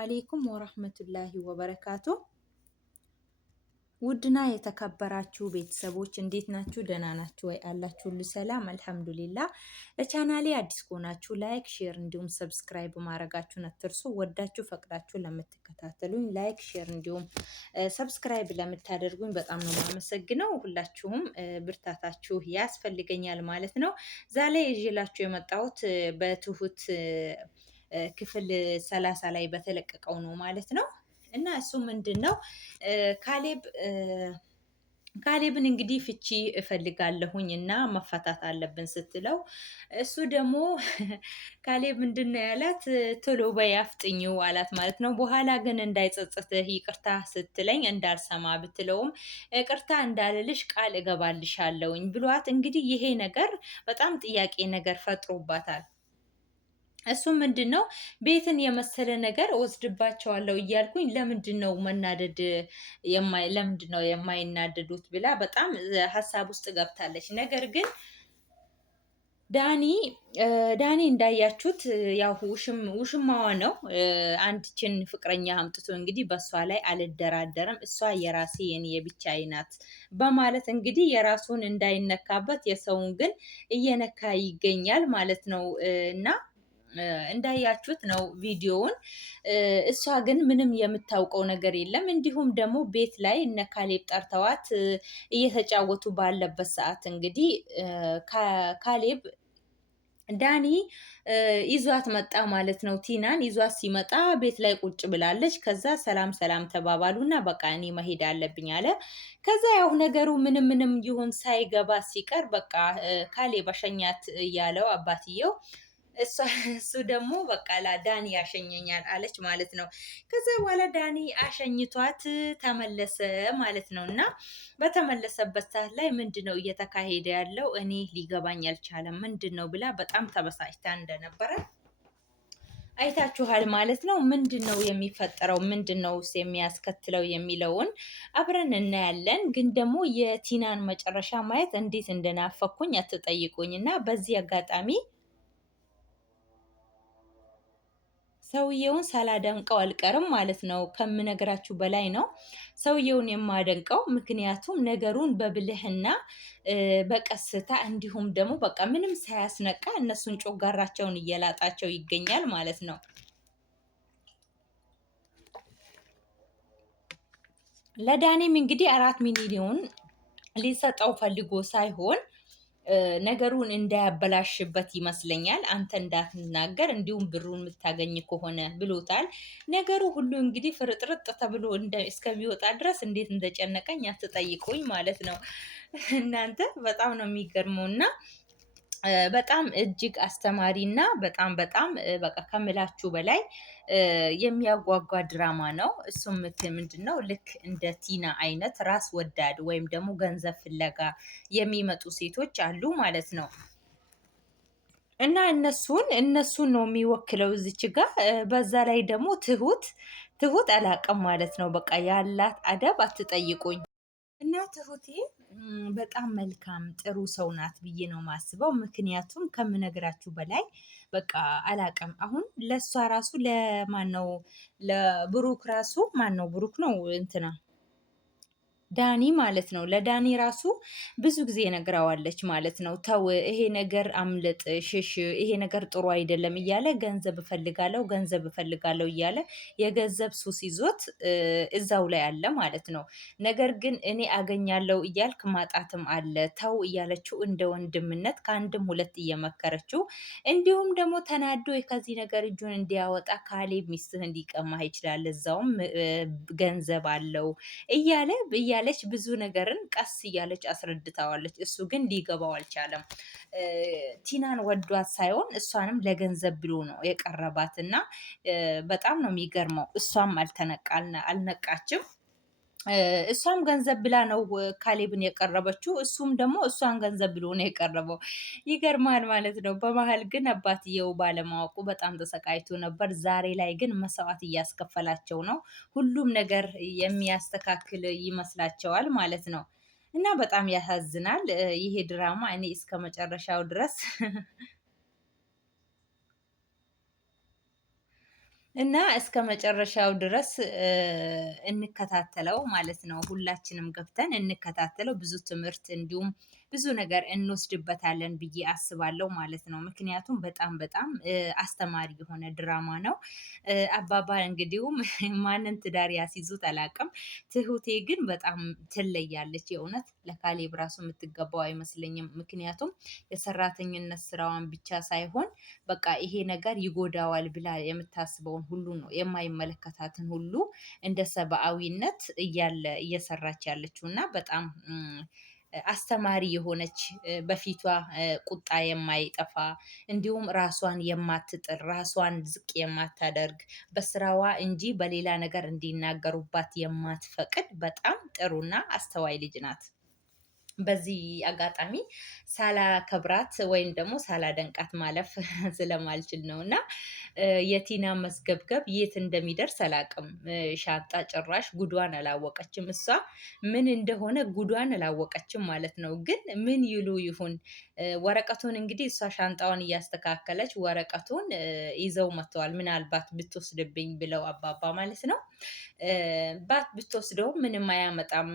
አለይኩም ወራህመቱላሂ ወበረካቱ። ውድና የተከበራችሁ ቤተሰቦች እንዴት ናችሁ? ደህና ናችሁ ወይ? አላችሁ ሁሉ ሰላም አልሐምዱሊላህ። ለቻናሌ አዲስ ከሆናችሁ ላይክ፣ ሼር እንዲሁም ሰብስክራይብ ማድረጋችሁን አትርሱ። ወዳችሁ ፈቅዳችሁ ለምትከታተሉኝ ላይክ፣ ሼር እንዲሁም ሰብስክራይብ ለምታደርጉኝ በጣም ነው የማመሰግነው። ሁላችሁም ብርታታችሁ ያስፈልገኛል ማለት ነው። ዛሬ ይዤላችሁ የመጣሁት በትሁት ክፍል 30 ላይ በተለቀቀው ነው ማለት ነው። እና እሱ ምንድነው ካሌብን እንግዲህ ፍቺ እፈልጋለሁኝ እና መፈታት አለብን ስትለው እሱ ደግሞ ካሌብ ምንድነው ያላት ቶሎ በይ አፍጥኚው አላት ማለት ነው። በኋላ ግን እንዳይጸጸትህ ይቅርታ ስትለኝ እንዳልሰማ ብትለውም ይቅርታ እንዳልልሽ ቃል እገባልሻለሁኝ ብሏት እንግዲህ ይሄ ነገር በጣም ጥያቄ ነገር ፈጥሮባታል። እሱ ምንድነው ቤትን የመሰለ ነገር ወስድባቸዋለሁ እያልኩኝ ለምንድነው ለምንድነው የማይናደዱት ብላ በጣም ሀሳብ ውስጥ ገብታለች። ነገር ግን ዳኒ እንዳያችሁት ያው ውሽማዋ ነው። አንድችን ፍቅረኛ አምጥቶ እንግዲህ በእሷ ላይ አልደራደርም፣ እሷ የራሴ የኔ የብቻዬ ናት በማለት እንግዲህ የራሱን እንዳይነካበት የሰውን ግን እየነካ ይገኛል ማለት ነው እና እንዳያችሁት ነው ቪዲዮውን። እሷ ግን ምንም የምታውቀው ነገር የለም። እንዲሁም ደግሞ ቤት ላይ እነ ካሌብ ጠርተዋት እየተጫወቱ ባለበት ሰዓት እንግዲህ ካሌብ ዳኒ ይዟት መጣ ማለት ነው። ቲናን ይዟት ሲመጣ ቤት ላይ ቁጭ ብላለች። ከዛ ሰላም ሰላም ተባባሉና በቃ እኔ መሄድ አለብኝ አለ። ከዛ ያው ነገሩ ምንም ይሁን ሳይገባ ሲቀር በቃ ካሌብ አሸኛት እያለው አባትየው እሱ ደግሞ በቃ ዳኒ ያሸኘኛል አለች ማለት ነው። ከዛ በኋላ ዳኒ አሸኝቷት ተመለሰ ማለት ነው። እና በተመለሰበት ሰዓት ላይ ምንድን ነው እየተካሄደ ያለው እኔ ሊገባኝ አልቻለም፣ ምንድን ነው ብላ በጣም ተበሳጭታ እንደነበረ አይታችኋል ማለት ነው። ምንድን ነው የሚፈጠረው፣ ምንድን ነው የሚያስከትለው የሚለውን አብረን እናያለን። ግን ደግሞ የቲናን መጨረሻ ማየት እንዴት እንደናፈኩኝ አትጠይቁኝ እና በዚህ አጋጣሚ ሰውየውን ሳላደንቀው አልቀርም ማለት ነው። ከምነግራችሁ በላይ ነው ሰውየውን የማደንቀው። ምክንያቱም ነገሩን በብልህና በቀስታ እንዲሁም ደግሞ በቃ ምንም ሳያስነቃ እነሱን ጮጋራቸውን እየላጣቸው ይገኛል ማለት ነው። ለዳኒም እንግዲህ 4 ሚሊዮን ሊሰጠው ፈልጎ ሳይሆን ነገሩን እንዳያበላሽበት ይመስለኛል። አንተ እንዳትናገር እንዲሁም ብሩን የምታገኝ ከሆነ ብሎታል። ነገሩ ሁሉ እንግዲህ ፍርጥርጥ ተብሎ እስከሚወጣ ድረስ እንዴት እንደጨነቀኝ አትጠይቁኝ ማለት ነው። እናንተ በጣም ነው የሚገርመው እና በጣም እጅግ አስተማሪ እና በጣም በቃ ከምላችሁ በላይ የሚያጓጓ ድራማ ነው። እሱም ምንድን ነው ልክ እንደ ቲና አይነት ራስ ወዳድ ወይም ደግሞ ገንዘብ ፍለጋ የሚመጡ ሴቶች አሉ ማለት ነው። እና እነሱን ነው የሚወክለው እዚች ጋር። በዛ ላይ ደግሞ ትሁት አላቅም ማለት ነው። በቃ ያላት አደብ አትጠይቁኝ። እና ትሁቴ በጣም መልካም ጥሩ ሰው ናት ብዬ ነው ማስበው። ምክንያቱም ከምነግራችሁ በላይ በቃ አላቅም። አሁን ለእሷ ራሱ ለማን ነው ለብሩክ ራሱ ማን ነው ብሩክ ነው እንትና ዳኒ ማለት ነው። ለዳኒ ራሱ ብዙ ጊዜ ነግረዋለች ማለት ነው። ተው ይሄ ነገር አምልጥ፣ ሽሽ፣ ይሄ ነገር ጥሩ አይደለም እያለ ገንዘብ እፈልጋለሁ እያለ የገንዘብ ሱስ ይዞት እዛው ላይ አለ ማለት ነው። ነገር ግን እኔ አገኛለሁ እያልክ ማጣትም አለ፣ ተው እያለችው እንደ ወንድምነት ከአንድም ሁለት እየመከረችው እንዲሁም ደግሞ ተናዶ ከዚህ ነገር እጁን እንዲያወጣ ካሌብ ሚስትህን ሊቀማህ ይችላል፣ እዛውም ገንዘብ አለው እያለች ብዙ ነገርን ቀስ እያለች አስረድታዋለች። እሱ ግን ሊገባው አልቻለም። ቲናን ወዷት ሳይሆን እሷንም ለገንዘብ ብሎ ነው የቀረባት እና በጣም ነው የሚገርመው። እሷም አልነቃችም። እሷም ገንዘብ ብላ ነው ካሌብን የቀረበችው፣ እሱም ደግሞ እሷን ገንዘብ ብሎ ነው የቀረበው። ይገርማል ማለት ነው። በመሀል ግን አባትየው ባለማወቁ በጣም ተሰቃይቶ ነበር። ዛሬ ላይ ግን መስዋዕት እያስከፈላቸው ነው። ሁሉም ነገር የሚያስተካክል ይመስላቸዋል ማለት ነው። እና በጣም ያሳዝናል ይሄ ድራማ። እኔ እስከ መጨረሻው ድረስ እና እስከ መጨረሻው ድረስ እንከታተለው ማለት ነው። ሁላችንም ገብተን እንከታተለው። ብዙ ትምህርት እንዲሁም ብዙ ነገር እንወስድበታለን ብዬ አስባለሁ ማለት ነው። ምክንያቱም በጣም በጣም አስተማሪ የሆነ ድራማ ነው። አባባ እንግዲሁም ማንን ትዳር ያስይዙት አላውቅም። ትሁቴ ግን በጣም ትለያለች። የእውነት ለካሌብ ራሱ የምትገባው አይመስለኝም። ምክንያቱም የሰራተኝነት ስራዋን ብቻ ሳይሆን በቃ ይሄ ነገር ይጎዳዋል ብላ የምታስበውን ሁሉ ነው የማይመለከታትን ሁሉ እንደ ሰብአዊነት እያለ እየሰራች ያለችው እና በጣም አስተማሪ የሆነች በፊቷ ቁጣ የማይጠፋ እንዲሁም ራሷን የማትጥል ራሷን ዝቅ የማታደርግ በስራዋ እንጂ በሌላ ነገር እንዲናገሩባት የማትፈቅድ በጣም ጥሩና አስተዋይ ልጅ ናት። በዚህ አጋጣሚ ሳላከብራት ወይም ደግሞ ሳላደንቃት ማለፍ ስለማልችል ነው። እና የቲና መስገብገብ የት እንደሚደርስ አላውቅም። ሻንጣ ጭራሽ ጉዷን አላወቀችም። እሷ ምን እንደሆነ ጉዷን አላወቀችም ማለት ነው። ግን ምን ይሉ ይሁን ወረቀቱን እንግዲህ እሷ ሻንጣዋን እያስተካከለች ወረቀቱን ይዘው መጥተዋል። ምናልባት ብትወስድብኝ ብለው አባባ ማለት ነው። ባት ብትወስደው ምንም አያመጣም